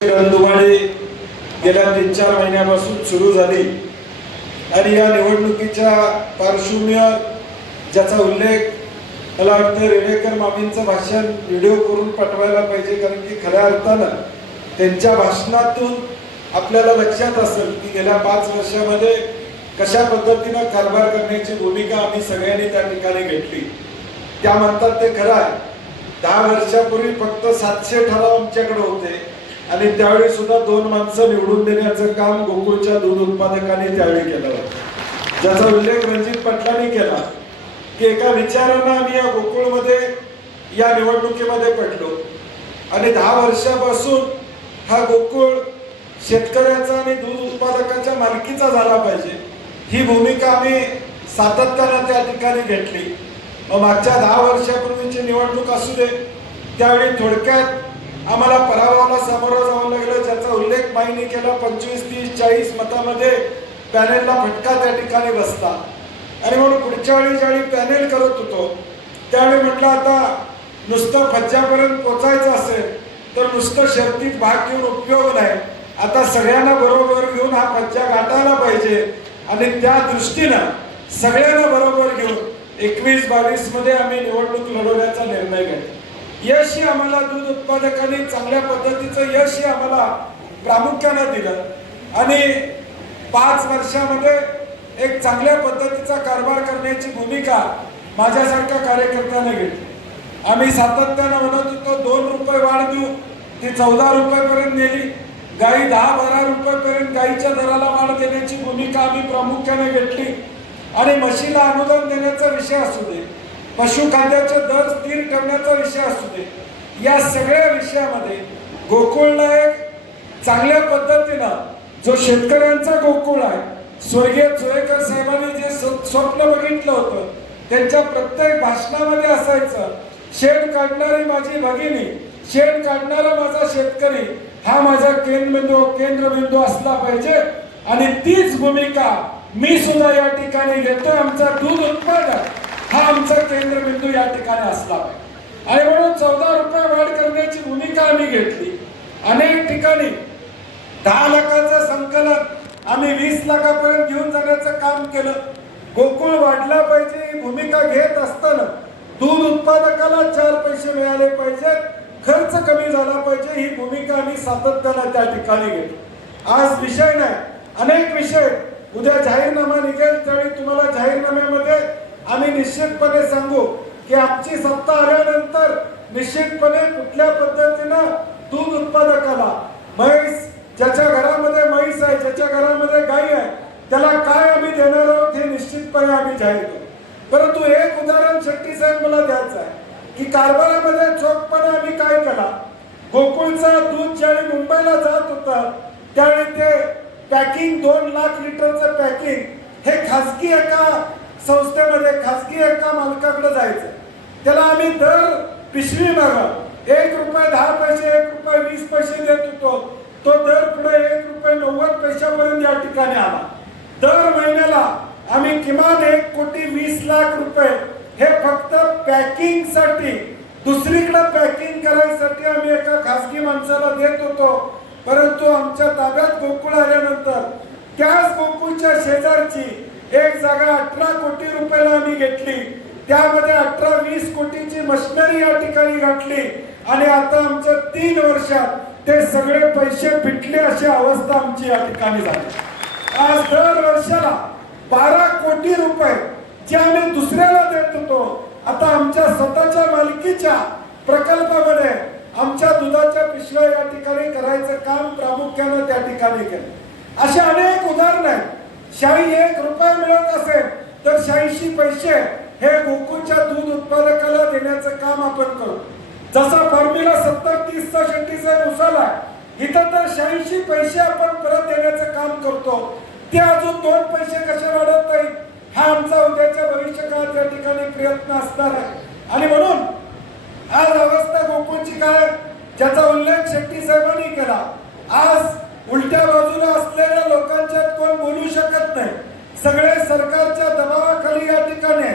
रणधुमाळी गेल्या 3-4 महिन्यापासून सुरू झाली आणि या निवडणुकीच्या पार्श्वभूमीवर ज्याचा उल्लेख मला वाटतं रेडेकर मामींचं भाषण व्हिडिओ करून पाठवायला पाहिजे, कारण की खऱ्या अर्थानं त्यांच्या भाषणातून आपल्याला लक्षात असेल की गेल्या 5 वर्षामध्ये कशा पद्धतीनं कारभार करण्याची भूमिका आम्ही सगळ्यांनी त्या ठिकाणी घेतली. त्या म्हणतात ते खरं आहे. 10 वर्षापूर्वी फक्त 700 ठराव आमच्याकडे होते आणि त्यावेळी सुद्धा 2 माणसं निवडून देण्याचं काम गोकुळच्या दूध उत्पादकांनी त्यावेळी केलं होतं, ज्याचा उल्लेख रणजित पाटलांनी केला की एका विचारानं आम्ही या गोकुळमध्ये या निवडणुकीमध्ये पडलो आणि 10 वर्षापासून हा गोकुळ शेतकऱ्याचा आणि दूध उत्पादकाच्या मालकीचा झाला पाहिजे, ही भूमिका आम्ही सातत्यानं त्या ठिकाणी घेतली. मागच्या 10 वर्षापूर्वीची निवडणूक असू दे, त्यावेळी थोडक्यात आम्हाला पराभवाला सामोरं जावं लागलं, ज्याचा उल्लेख माईने केला. 25, 30, 40 मतामध्ये पॅनेलला फटका त्या ठिकाणी बसला आणि म्हणून पुढच्या वेळी ज्यावेळी पॅनेल करत होतो त्यावेळी म्हटलं आता नुसतं फज्जापर्यंत पोचायचं असेल तर नुसतं शर्तीत भाग घेऊन उपयोग नाही, आता सगळ्यांना बरोबर घेऊन हा फज्जा गाठायला पाहिजे आणि त्या दृष्टीनं सगळ्यांना बरोबर घेऊन 21-22 मध्ये आम्ही निवडणूक लढवण्याचा निर्णय घेतला. यश आम्हाला दूध उत्पादकांनी चांगल्या पद्धतीचं यश आम्हाला प्रामुख्याने दिलं आणि 5 वर्षामध्ये एक चांगल्या पद्धतीचा कारभार करण्याची भूमिका माझ्यासारख्या कार्यकर्त्याने घेतली. आम्ही सातत्यानं म्हणत होतो 2 रुपये वाढ देऊ, ती 14 रुपयापर्यंत नेली. गाई 10-12 रुपयापर्यंत गाईच्या दराला वाढ देण्याची भूमिका आम्ही प्रामुख्याने घेतली आणि म्हशीला अनुदान देण्याचा विषय असू दे, पशुखाद्याचे दर स्थिर ठेवण्याचा विषय असू दे, या सगळ्या विषयामध्ये गोकुळला एक चांगल्या पद्धतीनं जो शेतकऱ्यांचा गोकुळ आहे, स्वर्गीय चोळेकर साहेबांनी जे स्वप्न बघितलं होतं त्यांच्या प्रत्येक भाषणामध्ये असायचं, शेण काढणारी माझी भगिनी, शेण काढणारा माझा शेतकरी हा माझा केंद्रबिंदू असला पाहिजे आणि तीच भूमिका मी सुद्धा या ठिकाणी घेतो. आमचा दूध उत्पादक हा आमचा केंद्रबिंदू या ठिकाणी असला पाहिजे आणि म्हणून 14 रुपये वाढ करण्याची भूमिका आम्ही घेतली. अनेक ठिकाणी 10 लाखाचं संकलन आम्ही 20 लाखापर्यंत घेऊन जाण्याचं काम केलं. गोकुळ वाढला पाहिजे ही भूमिका घेत असताना दूध उत्पादकाला 4 पैसे मिळाले पाहिजेत, खर्च कमी झाला पाहिजे, ही भूमिका आम्ही सातत्यानं त्या ठिकाणी घेतो. आज विषय नाही, अनेक विषय. उद्या जाहीरनामा निघेल त्यावेळी तुम्हाला जाहीरनाम्यामध्ये आम्ही निश्चितपणे सांगू की आमची सत्ता आल्यानंतर निश्चितपणे कुठल्या पद्धतीनं दूध उत्पादकाला म्हैस, ज्याच्या घरामध्ये म्हैस आहे, ज्याच्या घरामध्ये गाई आहे, त्याला काय आम्ही देणार आहोत हे निश्चितपणे आम्ही जाहीर करू. परंतु एक उदाहरण शेट्टी साहेब मला द्यायचं आहे की कारभारामध्ये चोखपणे आम्ही काय केला. गोकुळचा दूध ज्यावेळी मुंबईला जात होता त्यावेळी ते पॅकिंग 2 लाख लिटरचं पॅकिंग हे खाजगी एका संस्थेमध्ये खाजगी एका मालकाकडे जायचं. त्याला आम्ही दर पिशवी मागा 1 रुपये 10 पैसे 1 रुपये 20 पैसे देत होतो, तो दर पुढे 1 रुपये 90 पैशापर्यंत या ठिकाणी आला. दर महिन्याला आम्ही किमान 1,20,00,000 रुपये हे फक्त पॅकिंग साठी, दुसरीकडे पॅकिंग करायसाठी आम्ही एका खासगी माणसाला देत होतो. परंतु आमच्या ताब्यात गोकुळ आल्यानंतर त्याच गोकुळच्या शेजारची एक जागा 18 कोटी रुपयाला आम्ही घेतली, त्यामध्ये 18-20 कोटीची मशिनरी या ठिकाणी घातली आणि आता आमच्या 3 वर्षात ते सगळे पैसे फिटले अशी अवस्था आमची या ठिकाणी झाली. आज दर वर्षाला 12 कोटी रुपये जे आम्ही दुसऱ्याला देत होतो, आता आमच्या स्वतःच्या मालकीच्या प्रकल्पामध्ये आमच्या दुधाच्या पिशव्या या ठिकाणी करायचं काम प्रामुख्यानं त्या ठिकाणी केलं. अशा अनेक उदाहरणं आहेत. 1 रुपया मिळत असेल तर 86 पैसे हे गोकुळच्या दूध उत्पादकाला देण्याचं काम आपण करू. जसा फॉर्म्युला 70-30चा शेट्टी साहेब उसाला इथं तर 86 पैसे आपण परत देण्याचं काम करतो. ते अजून 2 पैसे कसे वाढत नाही हा आमचा उद्याच्या भविष्यकाळात या ठिकाणी प्रयत्न असणार आहे. आणि म्हणून आज अवस्था गोकुळची काय ज्याचा उल्लेख शेट्टी साहेबांनी केला. आज उलट्या बाजूला असलेल्या लोकांच्यात कोण बोलू शकत नाही, सगळे सरकारच्या दबावाखाली या ठिकाणी.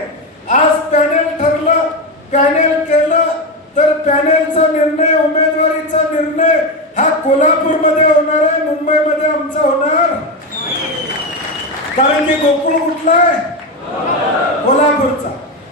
आज पॅनेल ठरलं, पॅनेल केलं तर पॅनेलचा निर्णय, उमेदवारीचा निर्णय हा कोल्हापूरमध्ये होणार आहे, मुंबईमध्ये आमचं होणार, कारण की गोकुळ कुठला आहे? कोल्हापूरचा.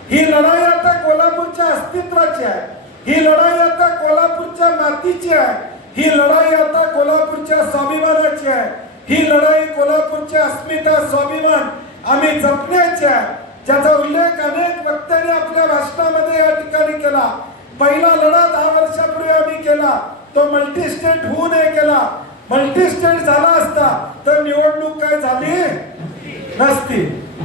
ही लढाई आता कोल्हापूरच्या अस्तित्वाची आहे, ही लढाई आता कोल्हापूरच्या मातीची आहे, ही लढाई आता कोल्हापूरच्या स्वाभिमानाची आहे, ही लढाई कोल्हापूरच्या अस्मिता स्वाभिमान आम्ही जपण्याची आहे, ज्याचा उल्लेख अनेक वक्त्यांनी आपल्या भाषणामध्ये या ठिकाणी केला. पहिला लढा 10 वर्षापूर्वी आम्ही केला, तो मल्टी स्टेट होऊ नये केला. मल्टी स्टेट झाला असता तर निवडणूक काय झाली नसती.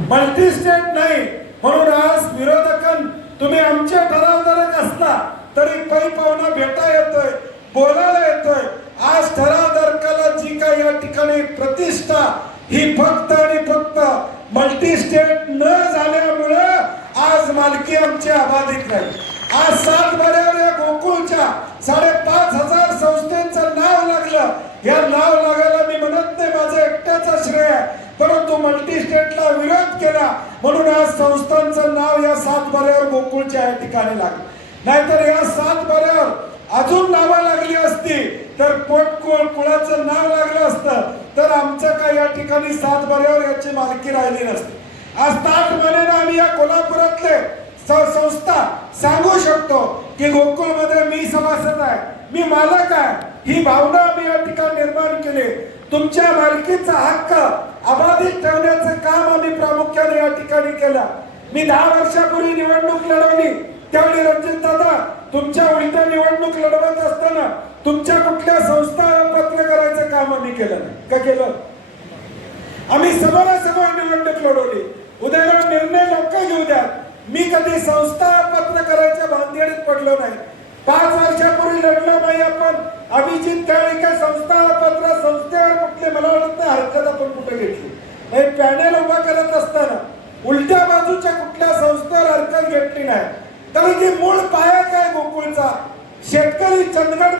मल्टी स्टेट नाही म्हणून आज विरोधकांना तुम्ही आमचे ठरावधारक असता तरी पै पाहुणा भेटा येतोय, बोलायला येतोय. आज ठरावधारकाला जी काही या ठिकाणी प्रतिष्ठा ही फक्त आणि फक्त मल्टी स्टेट न झाल्यामुळे आज मालकी आमची अबाधित नाही. आज 7 बऱ्यावर या गोकुळच्या 5,500 संस्थेचं नाव लागलं. या नाव लागायला मी म्हणत नाही माझं एकट्याचं श्रेय आहे, परंतु मल्टी स्टेटला विरोध केला म्हणून आज संस्थांचं नाव या 7 बऱ्यावर गोकुळच्या या ठिकाणी लागलं. नाहीतर या 7 बऱ्यावर अजून नावं लागली असती तर पोटकुळ कुळाचं नाव लागलं असतं तर आमचं काय या ठिकाणी 7 बऱ्यावर याची मालकी राहिली नसती. आज ताठमानेनं आम्ही या कोल्हापुरातले संस्था सांगू शकतो की गोकुळमध्ये मी सभासद आहे, मी मालक आहे. ही भावना आम्ही या ठिकाणी निर्माण केली. तुमच्या मालकीचा हक्क अबाधित ठेवण्याचं काम आम्ही प्रामुख्याने या ठिकाणी केलं. मी 10 वर्षापूर्वी निवडणूक लढवली, त्यावेळी रणजित दादा तुमच्या उलट्या निवडणूक लढवत असताना तुमच्या कुठल्या संस्था पत्र करायचं काम आम्ही केलं नाही का? केलं. आम्ही समोरासमोर निवडणूक लढवली. उद्या निर्णय लोक घेऊ द्या, मी कधी संस्था पत्र करायच्या भानगडीत पडलो नाही. 5 वर्षापूर्वी लढलो नाही आपण. अभिजित त्यावेळी काय संस्था पत्र संस्थेवर कुठले मला वाटत नाही हरकत आपण कुठे घेतली. पॅनेल उभा करत असताना उलट्या बाजूच्या कुठल्या संस्थेवर हरकत घेतली नाही. कारण की मूळ पाया काय गोकुळचा? शेतकरी चंदगड